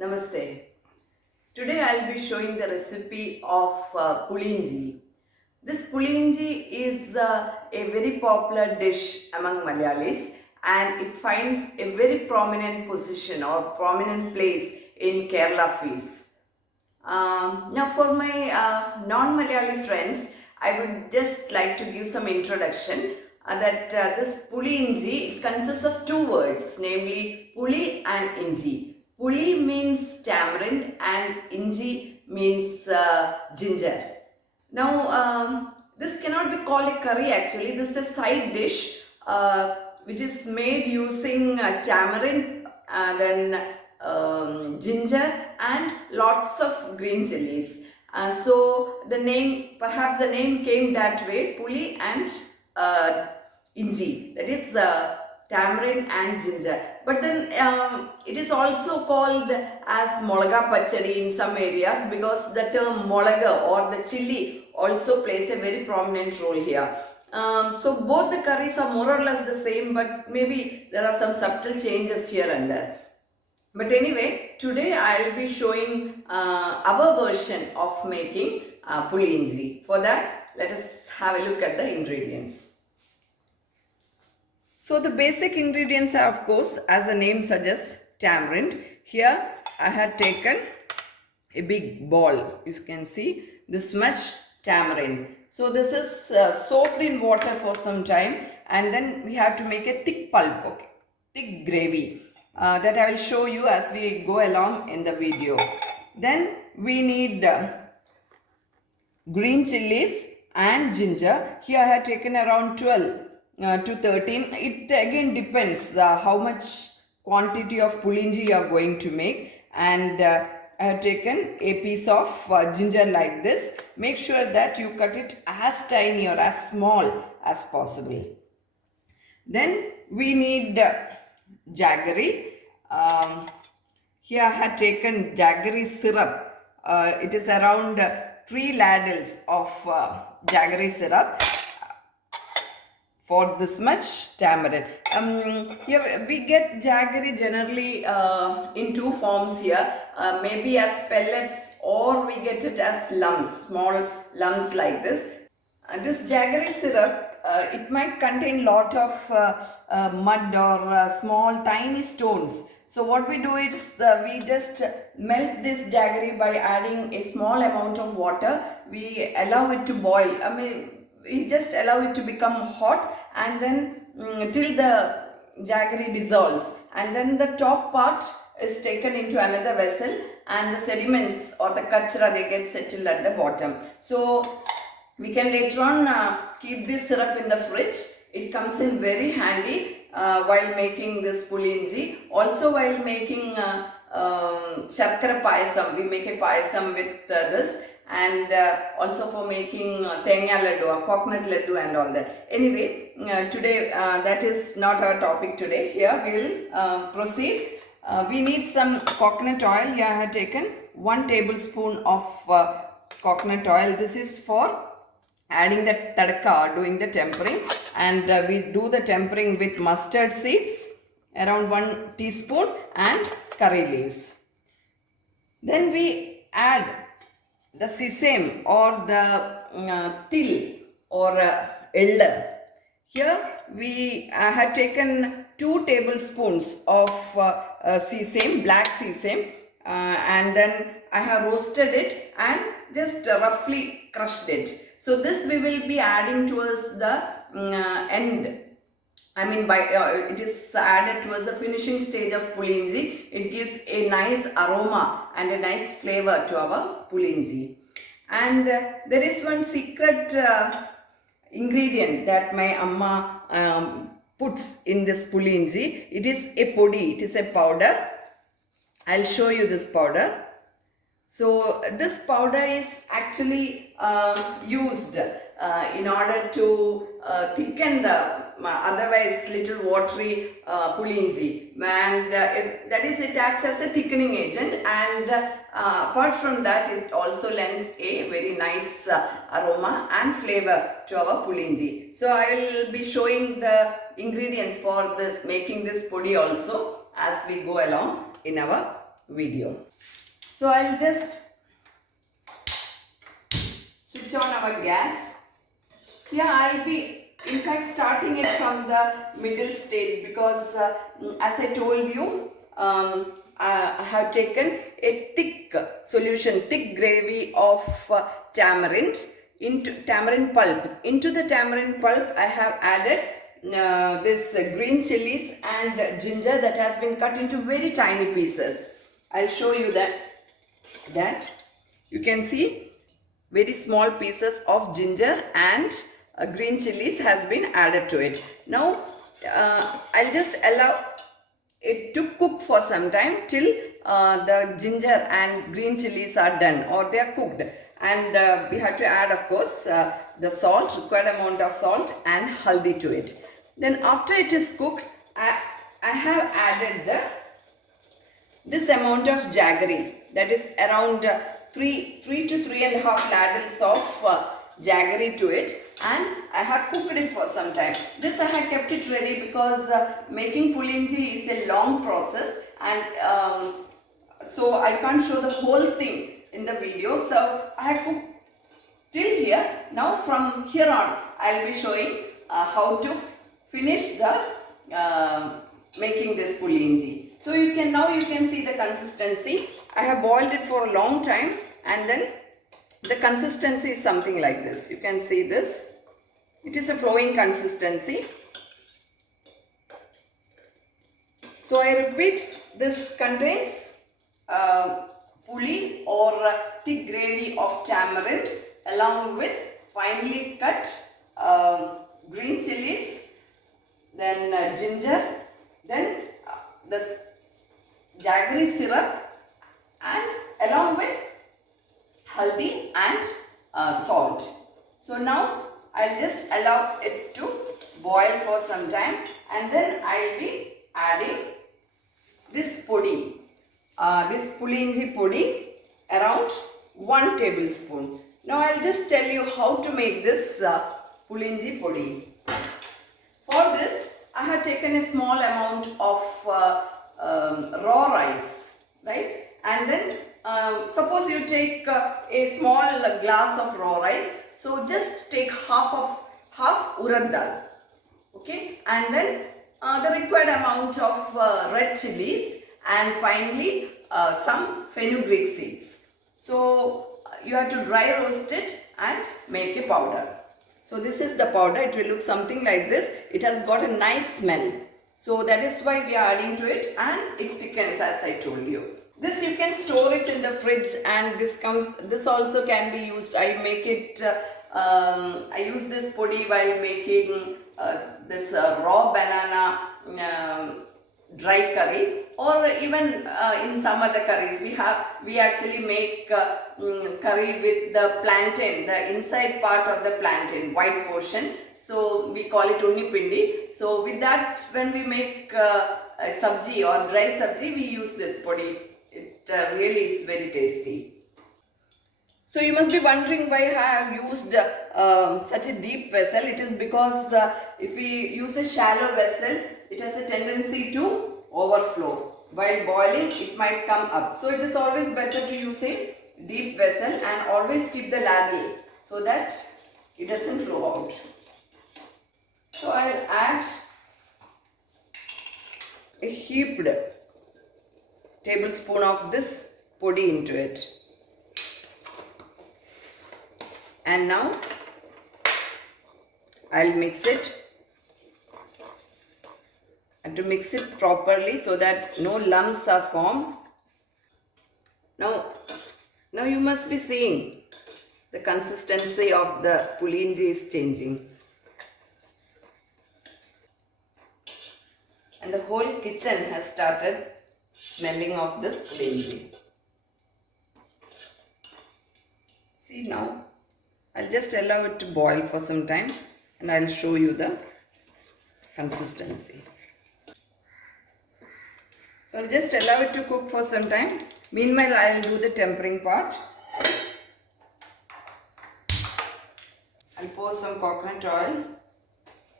Namaste. Today I'll be showing the recipe of pulinji. This pulinji is a very popular dish among Malayalis, and it finds a very prominent position or prominent place in Kerala feast. Now for my non-Malayali friends, I would just like to give some introduction that this Puli Inji, it consists of two words, namely Puli and Inji. Puli means tamarind and Inji means ginger. Now, this cannot be called a curry actually. This is a side dish which is made using tamarind, then ginger and lots of green chillies. So the name, perhaps the name came that way, Puli and uh, Inji, that is tamarind and ginger. But then it is also called as molaga pachadi in some areas because the term molaga or the chilli also plays a very prominent role here. So both the curries are more or less the same, but maybe there are some subtle changes here and there. But anyway, today I'll be showing our version of making pulinji. For that, let us have a look at the ingredients. So the basic ingredients are, of course, as the name suggests, tamarind. Here I had taken a big ball. You can see this much tamarind. So this is soaked in water for some time, and then we have to make a thick pulp, okay, thick gravy. That I will show you as we go along in the video. Then we need green chilies and ginger. Here I have taken around 12 to 13. It again depends how much quantity of pulinji you are going to make. And I have taken a piece of ginger like this. Make sure that you cut it as tiny or as small as possible. Then we need jaggery. Here I had taken jaggery syrup. It is around 3 ladles of jaggery syrup for this much tamarind. Here we get jaggery generally in two forms here. Maybe as pellets or we get it as lumps, small lumps like this. This jaggery syrup, it might contain lot of mud or small tiny stones. So what we do is we just melt this jaggery by adding a small amount of water. We allow it to boil. We just allow it to become hot, and then till the jaggery dissolves, and then the top part is taken into another vessel, and the sediments or the kachra, they get settled at the bottom. So we can later on keep this syrup in the fridge. It comes in very handy while making this pulinji. Also while making sharkara payasam, we make a payasam with this, and also for making thenga laddu or coconut laddu and all that. Anyway, today that is not our topic today. Here we will proceed. We need some coconut oil. Here I have taken 1 tablespoon of coconut oil. This is for adding the tadka or doing the tempering, and we do the tempering with mustard seeds around 1 teaspoon and curry leaves. Then we add the sesame or the til or elder. Here we have taken 2 tablespoons of sesame, black sesame, and then I have roasted it and just roughly crushed it. So this we will be adding towards the end. It is added towards the finishing stage of pulinji. It gives a nice aroma and a nice flavor to our pulinji. And there is one secret ingredient that my amma puts in this pulinji. It is a podi, it is a powder. I'll show you this powder. So this powder is actually used in order to thicken the otherwise little watery pulinji, and that is, it acts as a thickening agent, and apart from that it also lends a very nice aroma and flavor to our pulinji. So I will be showing the ingredients for this, making this podi also as we go along in our video. So I'll just switch on our gas. Yeah, I'll be in fact starting it from the middle stage because as I told you, I have taken a thick solution, thick gravy of tamarind into tamarind pulp. Into the tamarind pulp I have added this green chilies and ginger that has been cut into very tiny pieces. I'll show you that you can see very small pieces of ginger and green chilies has been added to it. Now I'll just allow it to cook for some time till the ginger and green chilies are done or they are cooked, and we have to add of course the salt, required amount of salt and haldi to it. Then after it is cooked, I have added this amount of jaggery, that is around 3 to 3.5 ladles of jaggery to it, and I have cooked it for some time. This I have kept it ready because making pulinji is a long process, and so I can't show the whole thing in the video. So I have cooked till here. Now from here on I will be showing how to finish the making this pulinji. So you can see the consistency. I have boiled it for a long time, and then the consistency is something like this. You can see this. It is a flowing consistency. So I repeat, this contains puli or thick gravy of tamarind along with finely cut green chilies, then ginger, then the jaggery syrup, and along with haldi and salt. So now I'll just allow it to boil for some time, and then I'll be adding this podi, this pulinji podi, around 1 tablespoon. Now I'll just tell you how to make this pulinji podi. For this I have taken a small amount of raw rice, right? And then suppose you take a small glass of raw rice, so just take half urad dal, okay? And then the required amount of red chilies, and finally some fenugreek seeds. So you have to dry roast it and make a powder. So this is the powder. It will look something like this. It has got a nice smell. So that is why we are adding to it, and it thickens as I told you. This you can store it in the fridge, and this also can be used. I make it, I use this podi while making this raw banana dry curry, or even in some other curries. We actually make curry with the plantain, the inside part of the plantain, white portion. So we call it unni pindi. So with that, when we make a sabji or dry sabji, we use this podi. It really is very tasty. So you must be wondering why I have used such a deep vessel. It is because if we use a shallow vessel, it has a tendency to overflow. While boiling, it might come up. So it is always better to use a deep vessel, and always keep the ladle so that it doesn't flow out. So I will add a heaped tablespoon of this podi into it. And now I'll mix it. And to mix it properly so that no lumps are formed. Now you must be seeing the consistency of the pulinji is changing. And the whole kitchen has started smelling of this pulinji. See, now I'll just allow it to boil for some time, and I'll show you the consistency. So I'll just allow it to cook for some time. Meanwhile, I'll do the tempering part. I'll pour some coconut oil.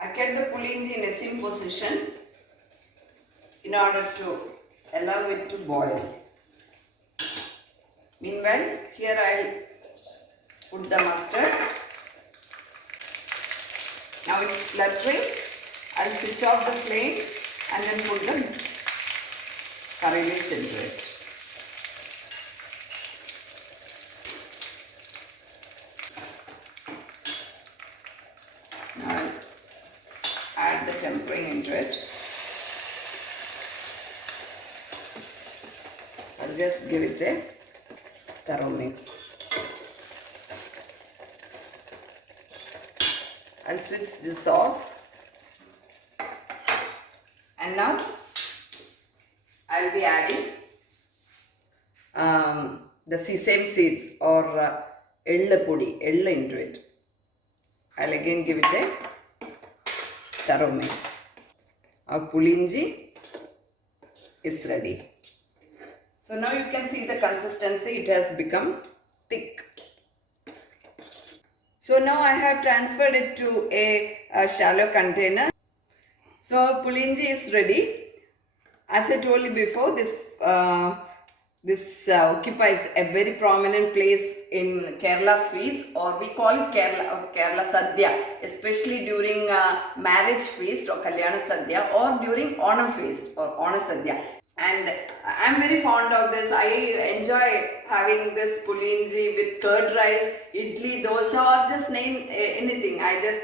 I kept the pulinji in a sim position in order to allow it to boil. Meanwhile, here I'll put the mustard. Now it's fluttering. I'll switch off the flame and then put the curry leaves into it. Now I'll add the tempering into it. I'll just give it a thorough mix. I'll switch this off. And now I'll be adding the sesame seeds or ellu into it. I'll again give it a thorough mix. Our pulinji is ready. So now you can see the consistency, it has become thick. So now I have transferred it to a shallow container. So our pulinji is ready. As I told you before, this occupies a very prominent place in Kerala feast, or we call it Kerala sadya, especially during marriage feast or Kalyana sadya, or during Onam feast or Ona sadya. And I'm very fond of this. I enjoy having this pulinji with curd rice, idli, dosha, or just name anything. I just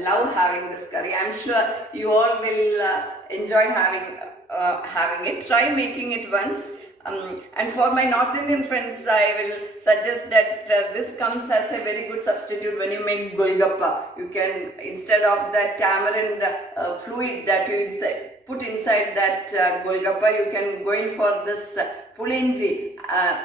love having this curry. I'm sure you all will enjoy having it. Try making it once. And for my North Indian friends, I will suggest that this comes as a very good substitute when you make golgappa. You can, instead of that tamarind fluid that you put inside that golgappa, you can go in for this pulinji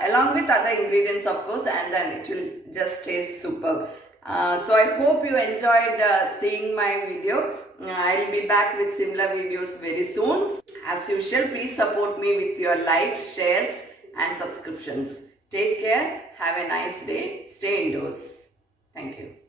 along with other ingredients, of course, and then it will just taste superb. So I hope you enjoyed seeing my video. I'll be back with similar videos very soon. As usual, please support me with your likes, shares and subscriptions. Take care. Have a nice day. Stay indoors. Thank you.